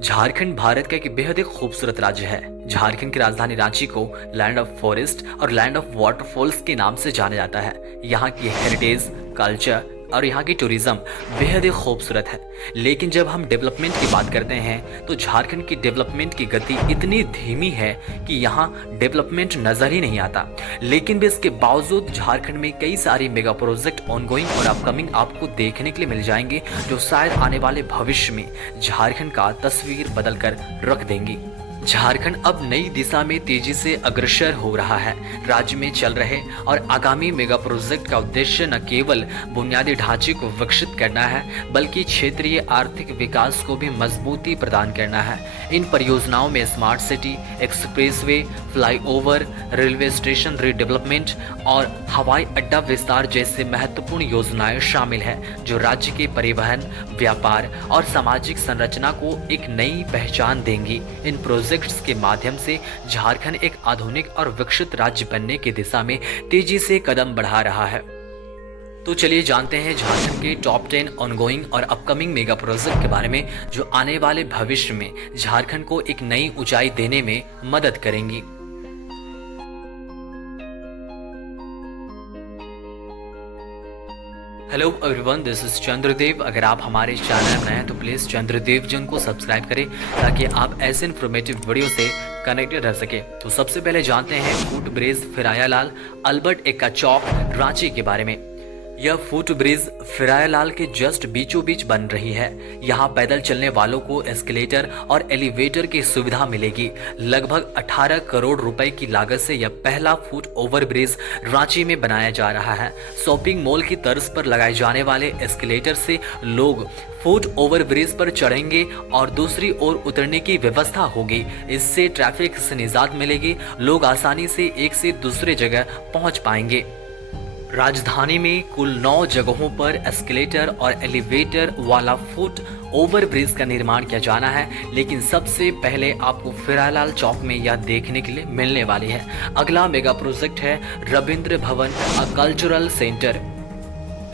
झारखंड भारत का एक बेहद ही खूबसूरत राज्य है। झारखंड की राजधानी रांची को लैंड ऑफ फॉरेस्ट और लैंड ऑफ वाटरफॉल्स के नाम से जाना जाता है। यहाँ की हेरिटेज, कल्चर और यहाँ की टूरिज्म बेहद ही खूबसूरत है। लेकिन जब हम डेवलपमेंट की बात करते हैं तो झारखंड की डेवलपमेंट की गति इतनी धीमी है कि यहाँ डेवलपमेंट नजर ही नहीं आता। लेकिन भी इसके बावजूद झारखंड में कई सारी मेगा प्रोजेक्ट ऑनगोइंग और अपकमिंग आपको देखने के लिए मिल जाएंगे, जो शायद आने वाले भविष्य में झारखंड का तस्वीर बदल कर रख देंगी। झारखंड अब नई दिशा में तेजी से अग्रसर हो रहा है। राज्य में चल रहे और आगामी मेगा प्रोजेक्ट का उद्देश्य न केवल बुनियादी ढांचे को विकसित करना है, बल्कि क्षेत्रीय आर्थिक विकास को भी मजबूती प्रदान करना है। इन परियोजनाओं में smart city, expressway, flyover, railway station redevelopment और हवाई अड्डा विस्तार जैसे महत्वपूर्ण योजनाएं शामिल हैं, जो राज्य के परिवहन, व्यापार और सामाजिक संरचना को एक नई पहचान देंगी। इन प्रोजेक्ट्स के माध्यम से झारखंड एक आधुनिक और विकसित राज्य बनने की दिशा में तेजी से कदम बढ़ा रहा है। तो चलिए जानते हैं झारखंड के टॉप 10 ऑनगोइंग और अपकमिंग मेगा प्रोजेक्ट के बारे में, जो आने वाले भविष्य में झारखंड को एक नई ऊंचाई देने में मदद करेंगी। Hello everyone, this is Chandradev. अगर आप हमारे चैनल में हैं तो प्लीज़ चंद्रदेव जी को सब्सक्राइब करें, ताकि आप ऐसे इन्फॉर्मेटिव वीडियो से कनेक्टेड रह सके। तो सबसे पहले जानते हैं foot bridge Firayalal Albert Ekka Chowk Ranchi के बारे में। यह फुट ब्रिज फिरायालाल के जस्ट बीचों बीच बन रही है। यहाँ पैदल चलने वालों को एस्केलेटर और एलिवेटर की सुविधा मिलेगी। लगभग 18 करोड़ रुपए की लागत से यह पहला फुट ओवर ब्रिज रांची में बनाया जा रहा है। शॉपिंग मॉल की तर्ज पर लगाए जाने वाले एस्केलेटर से लोग फुट ओवर ब्रिज पर चढ़ेंगे और दूसरी ओर उतरने की व्यवस्था होगी। इससे ट्रैफिक से निजात मिलेगी। लोग आसानी से एक से दूसरे जगह पहुंच पाएंगे। राजधानी में कुल 9 जगहों पर एस्केलेटर और एलिवेटर वाला फुट ओवर ब्रिज का निर्माण किया जाना है, लेकिन सबसे पहले आपको फिरायालाल चौक में यह देखने के लिए मिलने वाली है। अगला मेगा प्रोजेक्ट है रविंद्र भवन कल्चरल सेंटर।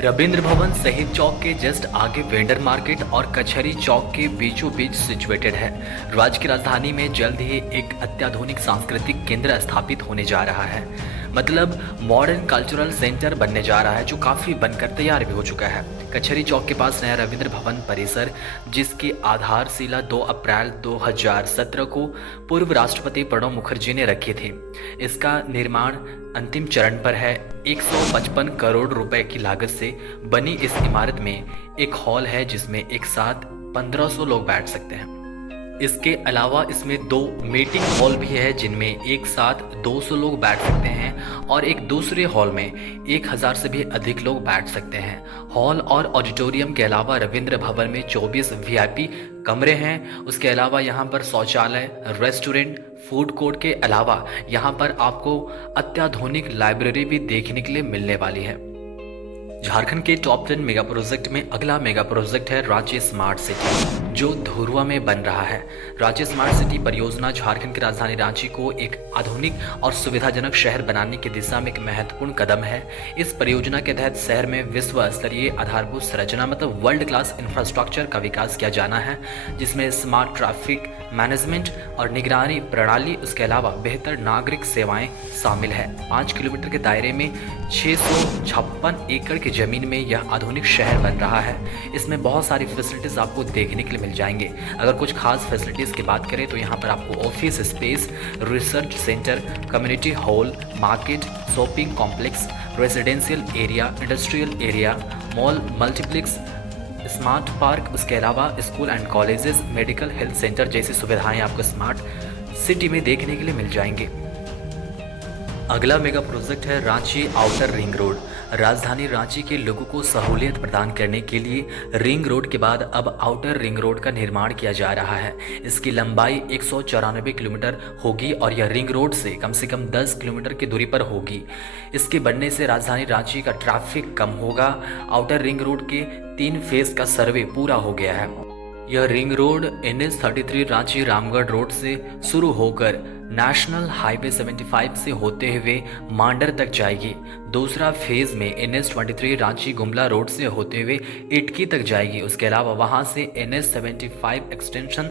रविंद्र भवन शहीद चौक के जस्ट आगे वेंडर मार्केट और कचहरी चौक के बीचों बीच सिचुएटेड है। राज्य की राजधानी में जल्द ही एक अत्याधुनिक सांस्कृतिक केंद्र स्थापित होने जा रहा है। मतलब मॉडर्न कल्चरल सेंटर बनने जा रहा है, जो काफ़ी बनकर तैयार भी हो चुका है। कचहरी चौक के पास नया रविंद्र भवन परिसर, जिसकी आधारशिला 2 अप्रैल 2017 को पूर्व राष्ट्रपति प्रणब मुखर्जी ने रखे थे। इसका निर्माण अंतिम चरण पर है। 155 करोड़ रुपए की लागत से बनी इस इमारत में एक हॉल है, जिसमें एक साथ 1500 लोग बैठ सकते हैं। इसके अलावा इसमें 2 मीटिंग हॉल भी है, जिनमें एक साथ 200 लोग बैठ सकते हैं और एक दूसरे हॉल में 1000 से भी अधिक लोग बैठ सकते हैं। हॉल और ऑडिटोरियम के अलावा रविंद्र भवन में 24 वीआईपी कमरे हैं। उसके अलावा यहाँ पर शौचालय, रेस्टोरेंट, फूड कोर्ट के अलावा यहाँ पर आपको अत्याधुनिक लाइब्रेरी भी देखने के लिए मिलने वाली है। झारखंड के टॉप 10 मेगा प्रोजेक्ट में अगला मेगा प्रोजेक्ट है रांची स्मार्ट सिटी, जो धुरुआ में बन रहा है। रांची स्मार्ट सिटी परियोजना झारखंड की राजधानी रांची को एक आधुनिक और सुविधाजनक शहर बनाने की दिशा में एक महत्वपूर्ण कदम है। इस परियोजना के तहत शहर में विश्व स्तरीय आधारभूत संरचना, मतलब वर्ल्ड क्लास इंफ्रास्ट्रक्चर का विकास किया जाना है, जिसमें स्मार्ट ट्रैफिक मैनेजमेंट और निगरानी प्रणाली, उसके अलावा बेहतर नागरिक सेवाएं शामिल है। 5 किलोमीटर के दायरे में 656 एकड़ की जमीन में यह आधुनिक शहर बन रहा है। इसमें बहुत सारी फैसिलिटीज आपको देखने के लिए मिल जाएंगे। अगर कुछ खास फैसिलिटीज की बात करें तो यहाँ पर आपको office space, research centre, community hall, market, shopping complex, residential area, industrial area, mall, multiplex, smart park, उसके अलावा school and colleges, medical, health centre जैसी सुविधाएं आपको स्मार्ट सिटी में देखने के लिए मिल जाएंगे। अगला मेगा प्रोजेक्ट है रांची आउटर रिंग रोड। राजधानी रांची के लोगों को सहूलियत प्रदान करने के लिए रिंग रोड के बाद अब आउटर रिंग रोड का निर्माण किया जा रहा है। इसकी लंबाई 194 किलोमीटर होगी और यह रिंग रोड से कम 10 किलोमीटर की दूरी पर होगी। इसके बनने से राजधानी रांची का ट्रैफिक कम होगा। आउटर रिंग रोड के 3 फेज का सर्वे पूरा हो गया है। यह ring road NH-33 Ranchi Ramgarh road से शुरू होकर नेशनल हाईवे 75 से होते हुए मांडर तक जाएगी। दूसरा फेज में NH-23 रांची गुमला रोड से होते हुए इटकी तक जाएगी। उसके अलावा वहां से NH-75 extension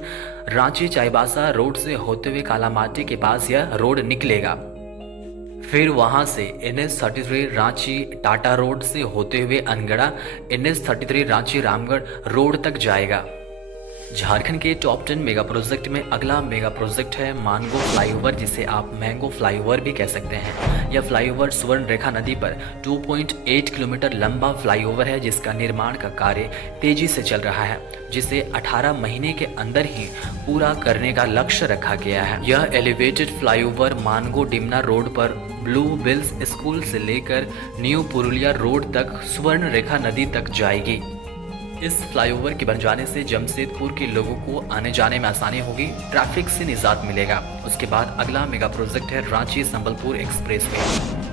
Ranchi Chaibasa road से होते हुए कालामाटी के पास यह रोड निकलेगा। फिर वहां से NH-33 रांची टाटा रोड से होते हुए अनगढ़ा NH-33 रांची रामगढ़ रोड तक जाएगा। झारखंड के टॉप 10 मेगा प्रोजेक्ट में अगला मेगा प्रोजेक्ट है मानगो फ्लाईओवर, जिसे आप मैंगो फ्लाईओवर भी कह सकते हैं। यह फ्लाईओवर सुवर्ण रेखा नदी पर 2.8 किलोमीटर लंबा फ्लाईओवर है, जिसका निर्माण का कार्य तेजी से चल रहा है, जिसे 18 महीने के अंदर ही पूरा करने का लक्ष्य रखा गया है। यह elevated flyover Mango Dimna road पर ब्लू बिल्स स्कूल से लेकर न्यू पुरुलिया रोड तक सुवर्ण रेखा नदी तक जाएगी। इस फ्लाईओवर के बन जाने से जमशेदपुर के लोगों को आने जाने में आसानी होगी, ट्रैफिक से निजात मिलेगा। उसके बाद अगला मेगा प्रोजेक्ट है रांची संबलपुर एक्सप्रेसवे।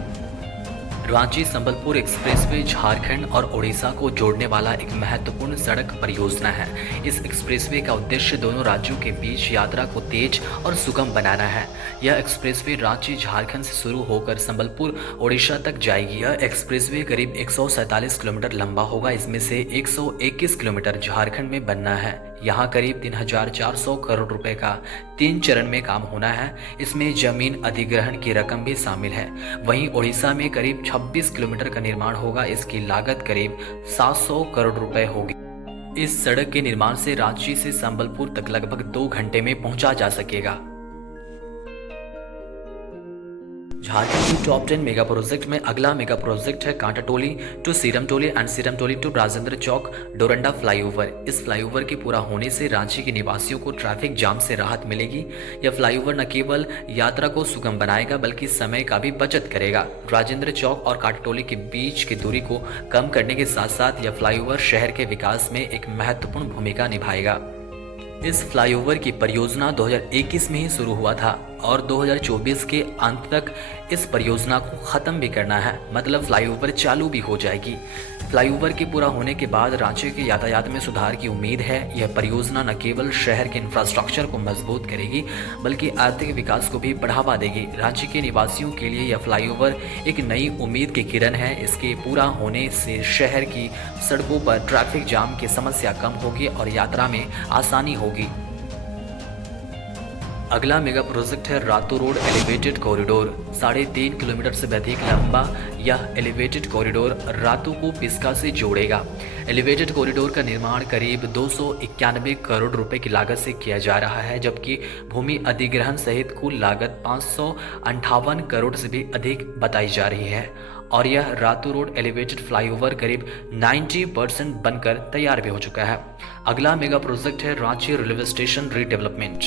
रांची संबलपुर एक्सप्रेसवे झारखंड और ओडिशा को जोड़ने वाला एक महत्वपूर्ण सड़क परियोजना है। इस एक्सप्रेसवे का उद्देश्य दोनों राज्यों के बीच यात्रा को तेज और सुगम बनाना है। यह एक्सप्रेसवे रांची झारखंड से शुरू होकर संबलपुर ओडिशा तक जाएगी। यह एक्सप्रेसवे करीब 147 किलोमीटर लंबा होगा। इसमें से 121 किलोमीटर झारखंड में बनना है। यहाँ करीब 3,400 करोड़ रुपए का 3 चरण में काम होना है। इसमें जमीन अधिग्रहण की रकम भी शामिल है। वहीं ओडिशा में करीब 26 किलोमीटर का निर्माण होगा। इसकी लागत करीब 700 करोड़ रुपए होगी। इस सड़क के निर्माण से रांची से संबलपुर तक लगभग 2 घंटे में पहुंचा जा सकेगा। झारखंड की टॉप 10 मेगा प्रोजेक्ट में अगला मेगा प्रोजेक्ट है Kantatoli to Siramtoli and Siramtoli to Rajendra Chowk Doranda flyover. इस फ्लाईओवर के पूरा होने से रांची के निवासियों को ट्रैफिक जाम से राहत मिलेगी। यह फ्लाईओवर न केवल यात्रा को सुगम बनाएगा बल्कि समय का भी बचत करेगा। राजेंद्र चौक और कांटाटोली के बीच की दूरी को कम करने के साथ साथ यह फ्लाईओवर शहर के विकास में एक महत्वपूर्ण भूमिका निभाएगा। इस फ्लाईओवर की परियोजना 2021 में ही शुरू हुआ था और 2024 के अंत तक इस परियोजना को खत्म भी करना है, मतलब फ्लाईओवर चालू भी हो जाएगी। फ्लाईओवर के पूरा होने के बाद रांची के यातायात में सुधार की उम्मीद है। यह परियोजना न केवल शहर के इंफ्रास्ट्रक्चर को मजबूत करेगी बल्कि आर्थिक विकास को भी बढ़ावा देगी। रांची के निवासियों के लिए यह फ्लाईओवर एक नई उम्मीद की किरण है। इसके पूरा होने से शहर की सड़कों पर ट्रैफिक जाम की समस्या कम होगी और यात्रा में आसानी होगी। अगला मेगा प्रोजेक्ट है Ratu road elevated corridor. 3.5 kilometre से भी अधिक लंबा यह एलिवेटेड कॉरिडोर रातू को पिस्का से जोड़ेगा। एलिवेटेड कॉरिडोर का निर्माण करीब 291 करोड़ रुपए की लागत से किया जा रहा है, जबकि भूमि अधिग्रहण सहित कुल लागत 558 करोड़ से भी अधिक बताई जा रही है। और यह रातू रोड एलिवेटेड फ्लाईओवर करीब 90% बनकर तैयार भी हो चुका है। अगला मेगा प्रोजेक्ट है Ranchi railway station redevelopment.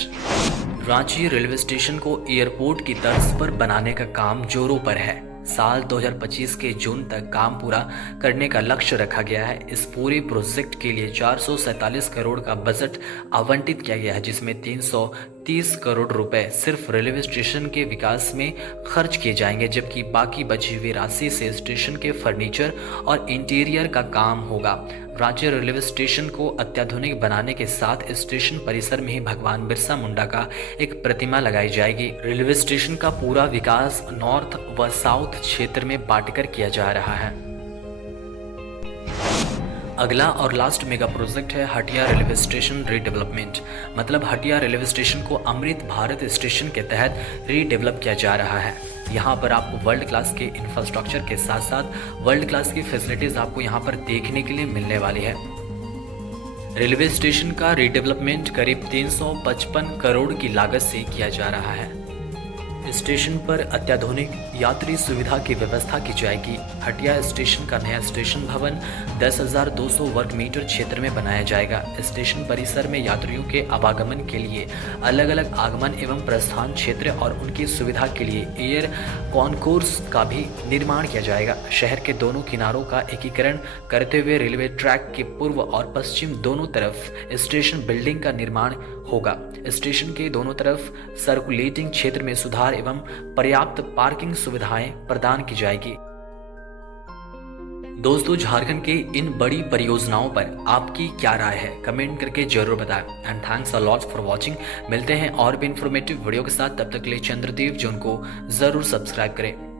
Ranchi railway station को एयरपोर्ट की तर्ज पर बनाने का काम जोरों पर है। साल 2025 के जून तक काम पूरा करने का लक्ष्य रखा गया है। इस पूरे प्रोजेक्ट के लिए 447 करोड़ का बजट आवंटित किया गया है, जिसमें 330 करोड़ रुपए सिर्फ रेलवे स्टेशन के विकास में खर्च किए जाएंगे, जबकि बाकी बची हुई राशि से स्टेशन के फर्नीचर और इंटीरियर का काम होगा। रांची रेलवे स्टेशन को अत्याधुनिक बनाने के साथ स्टेशन परिसर में ही भगवान बिरसा मुंडा का एक प्रतिमा लगाई जाएगी। रेलवे स्टेशन का पूरा विकास नॉर्थ व साउथ क्षेत्र में बांटकर किया जा रहा है। अगला और लास्ट मेगा प्रोजेक्ट है हटिया रेलवे स्टेशन रीडेवलपमेंट। मतलब हटिया रेलवे स्टेशन को अमृत भारत स्टेशन के तहत रीडेवलप किया जा रहा है। यहाँ पर आपको वर्ल्ड क्लास के इंफ्रास्ट्रक्चर के साथ साथ वर्ल्ड क्लास की फैसिलिटीज आपको यहाँ पर देखने के लिए मिलने वाली है। रेलवे स्टेशन का रीडेवलपमेंट करीब 355 करोड़ की लागत से किया जा रहा है। स्टेशन पर अत्याधुनिक यात्री सुविधा की व्यवस्था की जाएगी। हटिया स्टेशन का नया स्टेशन भवन 10,200 वर्ग मीटर क्षेत्र में बनाया जाएगा। स्टेशन परिसर में यात्रियों के आवागमन के लिए अलग अलग आगमन एवं प्रस्थान क्षेत्र और उनकी सुविधा के लिए एयर कॉन्कोर्स का भी निर्माण किया जाएगा। शहर के दोनों किनारों का एकीकरण करते हुए रेलवे ट्रैक के पूर्व और पश्चिम दोनों तरफ स्टेशन बिल्डिंग का निर्माण होगा। स्टेशन के दोनों तरफ सर्कुलेटिंग क्षेत्र में सुधार एवं पर्याप्त पार्किंग सुविधाएं प्रदान की जाएगी। दोस्तों, झारखंड के इन बड़ी परियोजनाओं पर आपकी क्या राय है, कमेंट करके जरूर बताएं। And thanks a lot for watching. मिलते हैं और भी इन्फॉर्मेटिव वीडियो के साथ, तब तक के लिए चंद्रदेव जोन को जरूर सब्सक्राइब करें।